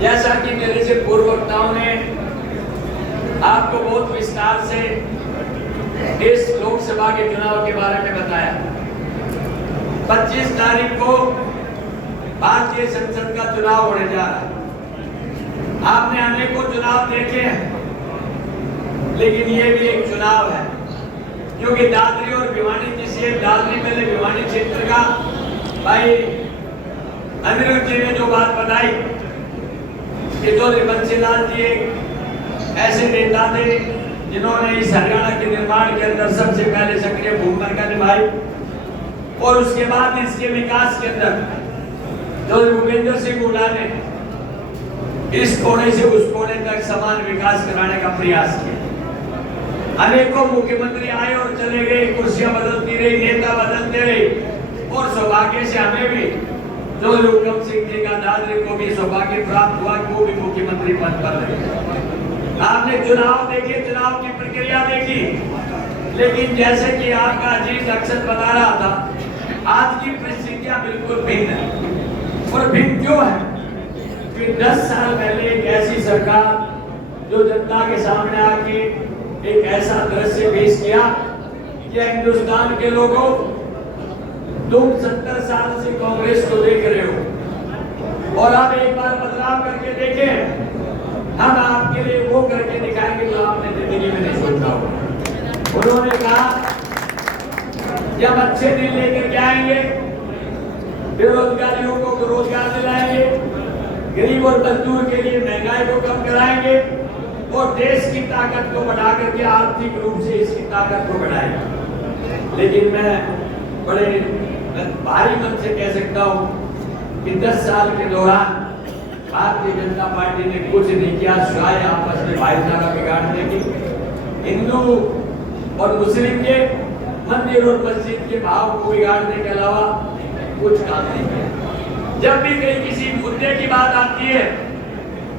जैसा कि मेरे से पूर्व वक्ताओं ने आपको बहुत विस्तार से इस लोकसभा के चुनाव के बारे में बताया। 25 तारीख को भारतीय संसद का चुनाव होने जा रहा है। आपने अनेकों चुनाव देखे हैं, लेकिन ये भी एक चुनाव है, क्योंकि दादरी और भिवानी जी से दादरी पहले भिवानी क्षेत्र का भाई अनिरुद्ध जी ने जो बात बताई कि चौधरी बंसीलाल जी एक ऐसे नेता थे जिन्होंने इस हरियाणा के निर्माण के अंदर सबसे पहले सक्रिय भूमिका निभाई, और उसके बाद इसके विकास के अंदर चौधरी भूपेंद्र सिंह हुड्डा ने इस कोने से उस कोने तक समान विकास कराने का प्रयास किया। अनेकों मुख्यमंत्री आए और चले गए, कुर्सियां बदलती रही, नेता बदलते रहे, और सौभाग्य से हमें भी चौधरी हुकम सिंह जी का दादरी को भी सौभाग्य प्राप्त हुआ, वो भी मुख्यमंत्री पद पर रहे। आपने चुनाव देखे, चुनाव की प्रक्रिया देखी, लेकिन जैसे कि आपका अजीत अक्सर बता रहा था, आज की परिस्थितियां बिल्कुल भिन्न है। और भिन्न क्यों है? कि 10 साल पहले एक ऐसी सरकार जो जनता के सामने आके एक ऐसा दृश्य पेश किया कि हिंदुस्तान के लोगों, तुम 70 साल से कांग्रेस को देख रहे हो, और आप एक बार बदलाव करके देखें, हम आपके लिए वो करके दिखाएंगे जो आपने जिंदगी में नहीं सोचा होगा। उन्होंने कहा जब अच्छे दिन लेकर के आएंगे, बेरोजगारियों को रोजगार दिलाएंगे, गरीब और मजदूर के लिए महंगाई को कम कराएंगे, और देश की ताकत को बढ़ा करके आर्थिक रूप से इसकी ताकत को बढ़ाएंगे। लेकिन मैं बड़े भारी मन से कह सकता हूं कि 10 साल के दौरान भारतीय जनता पार्टी ने कुछ नहीं किया, सिवाय आपस में भाईचारा बिगाड़ने की, हिंदू और मुस्लिम के मंदिर और मस्जिद के भाव को बिगाड़ने के अलावा कुछ काम नहीं किया। जब भी कहीं किसी मुद्दे की बात आती है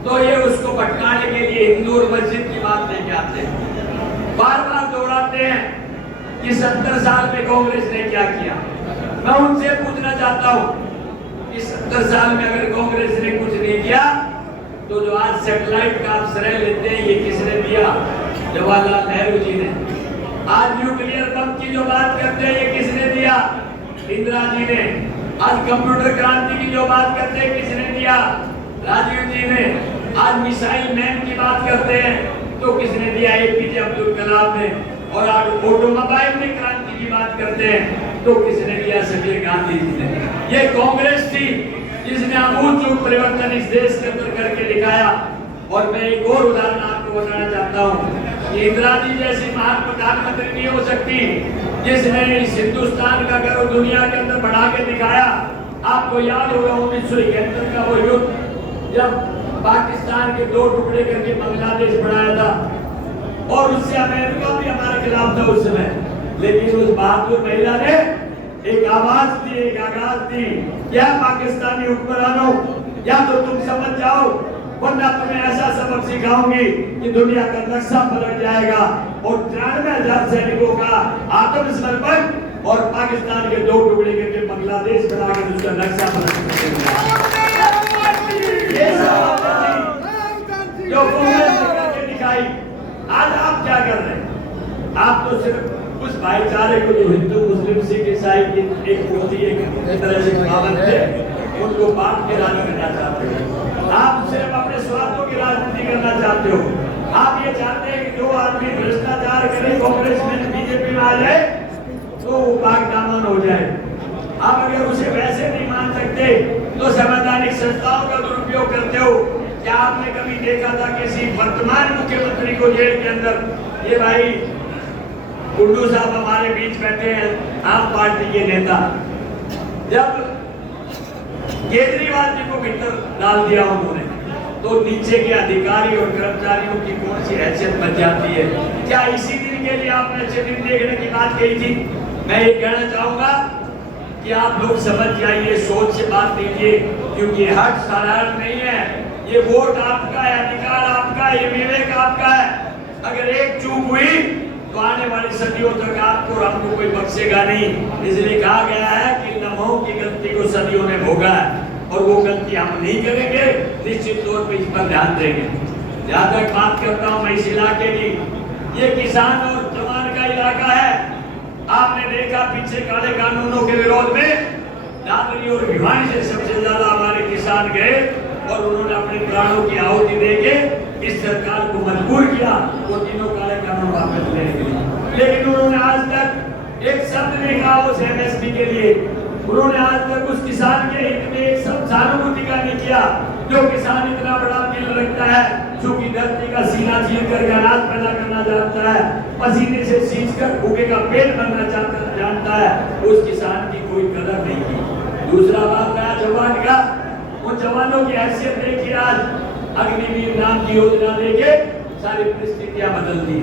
तो ये उसको भटकाने के लिए हिंदू और मस्जिद की बात लेके आते हैं, बार बार दोहराते हैं कि 70 साल में कांग्रेस ने क्या किया। मैं उनसे पूछना चाहता हूं कि 70 साल में अगर कांग्रेस ने कुछ नहीं किया, तो जो आज सैटेलाइट का आप श्रेय लेते हैं, ये किसने दिया? जवाहरलाल नेहरू जी ने। आज न्यूक्लियर बम की जो बात करते हैं, ये किसने दिया? इंदिरा जी ने। आज कंप्यूटर क्रांति की जो बात करते हैं, किसने दिया? राजीव जी ने। आज मिसाइल मैन की बात करते हैं तो किसने दिया? एपीजे अब्दुल कलाम ने। और आज ऑटोमोबाइल में क्रांति की बात करते हैं तो किसने दिया? संजय गांधी जी ने। ये कांग्रेस थी जिसने आमूल परिवर्तन इस देश के अंदर करके दिखाया। और मैं एक और उदाहरण आपको बताना चाहता हूँ कि इंदिरा जी जैसी महान प्रधानमंत्री नहीं हो सकती जिसने इस हिंदुस्तान का गर्व दुनिया के अंदर बढ़ा के दिखाया। आपको याद होगा 1971 का वो युद्ध, जब पाकिस्तान के 2 टुकड़े करके बांग्लादेश बनाया था, और उससे अमेरिका भी हमारे खिलाफ था उस समय, लेकिन उस बहादुर महिला ने एक आवाज दी, एक आगाज दी, क्या पाकिस्तानी हुक्मरानों, या तो तुम समझ जाओ, वरना तुम्हें ऐसा सबक सिखाऊंगी कि दुनिया का नक्शा पलट जाएगा। और 93,000 सैनिकों का आत्मसमर्पण, और पाकिस्तान के 2 टुकड़े करके बांग्लादेश बना के उसका नक्शा पलट जो कांग्रेस ने करके दिखाई। आज आप क्या कर रहे हैं? आप तो सिर्फ उस भाईचारे को जो हिंदू मुस्लिम सिख ईसाई की एक होती है, एक तरह से पावन थे, उनको बांट के राज करना चाहते हो। आप सिर्फ अपने स्वार्थों की राजनीति करना चाहते हो। आप ये चाहते हैं कि जो आदमी भ्रष्टाचार करे, कांग्रेस में बीजेपी में आ जाए तो वो पाकदामन हो जाए। आप अगर उसे वैसे नहीं मान सकते तो संवैधानिक संस्थाओं का दुरुपयोग करते हो। क्या आपने कभी देखा था किसी वर्तमान मुख्यमंत्री को जेल के अंदर? ये भाई कुंडू साहब हमारे बीच बैठे हैं, आम पार्टी के नेता, जब केजरीवाल जी को भीतर डाल दिया उन्होंने, तो नीचे के अधिकारी और कर्मचारियों की कौन सी हैसियत बच जाती है? क्या इसी दिन के लिए आपने अच्छे दिन देखने की बात कही थी? मैं ये कहना चाहूंगा कि आप लोग समझ जाइए, सोच से बात कीजिए, क्योंकि हक साधारण नहीं है। ये वोट आपका है, अधिकार आपका है, ये विवेक आपका है। अगर एक चूक हुई तो आने वाली सदियों तक आपको और हमको कोई बख्शेगा नहीं। इसलिए कहा गया है कि लम्हों की गलती को सदियों ने भोगा है। और वो गलती हम नहीं करेंगे, निश्चित तौर पे इस पर ध्यान देंगे। जहाँ तक बात करता हूँ मैं इस इलाके की, ये किसान और जवान का इलाका है। आपने देखा पीछे काले कानूनों के विरोध में दादरी और भिवानी से सबसे ज्यादा हमारे किसान गए और उन्होंने अपने प्राणों की आहुति देके इस सरकार को मजबूर किया वो तीनों काले कानून वापस लेने के लिए। लेकिन उन्होंने आज तक एक शब्द नहीं कहा उस एमएसपी के लिए। उन्होंने आज तक उस किसान के हित में एक शब्द सहानुभूति का नहीं किया। जो किसान इतना बड़ा दिल रखता है, सूखी धरती का सीना चीर कर अनाज पैदा करना जानता है, पसीने से सींच कर भूखे का पेट भरना जानता है, उस किसान की कोई कदर नहीं की। दूसरा बात रहा जवान का, उन जवानों की हैसियत देखिए। आज अग्निवीर नाम की योजना देके सारी परिस्थितियां बदल दी।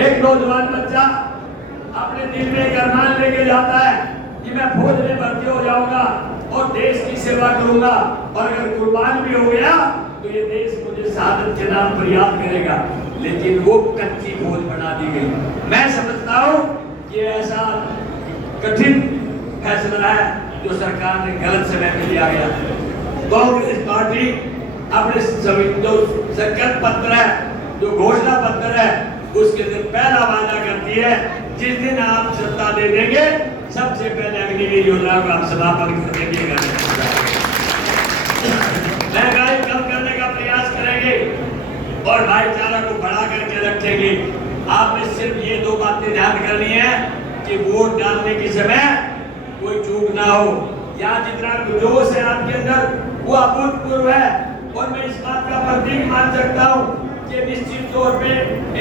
एक नौजवान बच्चा अपने दिल में एक अरमान लेके जाता है कि मैं फौज में भर्ती हो जाऊंगा और देश की सेवा करूंगा, और अगर कुर्बान भी हो गया तो ये देश मुझे शहादत के नाम पर याद करेगा। लेकिन वो कच्ची फौज बना दी गई। मैं समझता हूँ कि ऐसा कठिन फैसला है जो सरकार ने गलत समय में लिया गया। कांग्रेस पार्टी अपने जो संकल्प पत्र है, जो घोषणा पत्र है, उसके दिन पहला वादा करती है जिस दिन आप सत्ता दे देंगे सबसे पहले अग्निवीर योजना को आप समापन कर देंगे, महंगाई कम करने का प्रयास करेंगे और भाईचारा को बढ़ा करके रखेंगे। आपने सिर्फ ये दो बातें ध्यान करनी है कि वोट डालने के समय कोई चूक ना हो। यहाँ जितना जोश है आपके अंदर वो अभूतपूर्व है, और मैं इस बात का प्रतीक मान सकता हूँ कि निश्चित तौर पे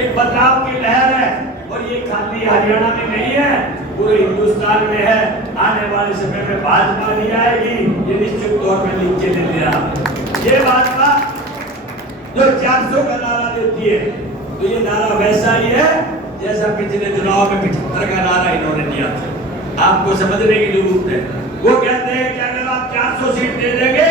एक बदलाव की लहर है, और ये खाली हरियाणा में नहीं है, पूरे हिंदुस्तान में है। आने वाले समय में भाजपा नहीं आएगी, ये निश्चित तौर पे लिख के ले लिया। ये भाजपा जो 400 का नारा देती है, तो ये नारा वैसा ही है जैसा पिछले चुनाव में 75 का नारा इन्होंने दिया था। आपको समझने की जरूरत है। वो कहते हैं कि अगर आप 400 सीट दे देंगे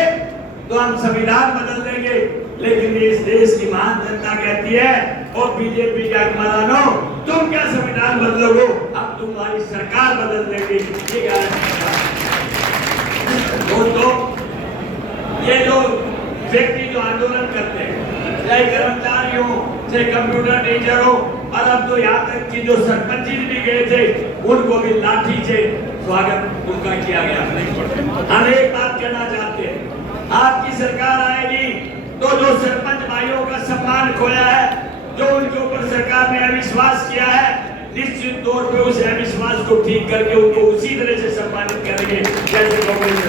तो हम संविधान बदल देंगे, लेकिन इस देश की महान जनता कहती है और बीजेपी के अगमरानो, तुम क्या संविधान बदलोगे, अब तुम्हारी सरकार बदल देंगे। ये दोस्तों, ये जो व्यक्ति जो आंदोलन करते हैं, चाहे कर्मचारी हो, चाहे कंप्यूटर टीचर हो, और अब तो यहाँ तक कि जो सरपंच जी भी गए थे उनको भी लाठी से स्वागत उनका किया गया। हम एक बात कहना चाहते हैं, आपकी सरकार आएगी तो जो सरपंच भाइयों का सम्मान खोया है, जो उनके ऊपर सरकार ने अविश्वास किया है, निश्चित तौर पे उस अविश्वास को ठीक करके उनको उसी तरह से सम्मानित करेंगे जैसे कांग्रेस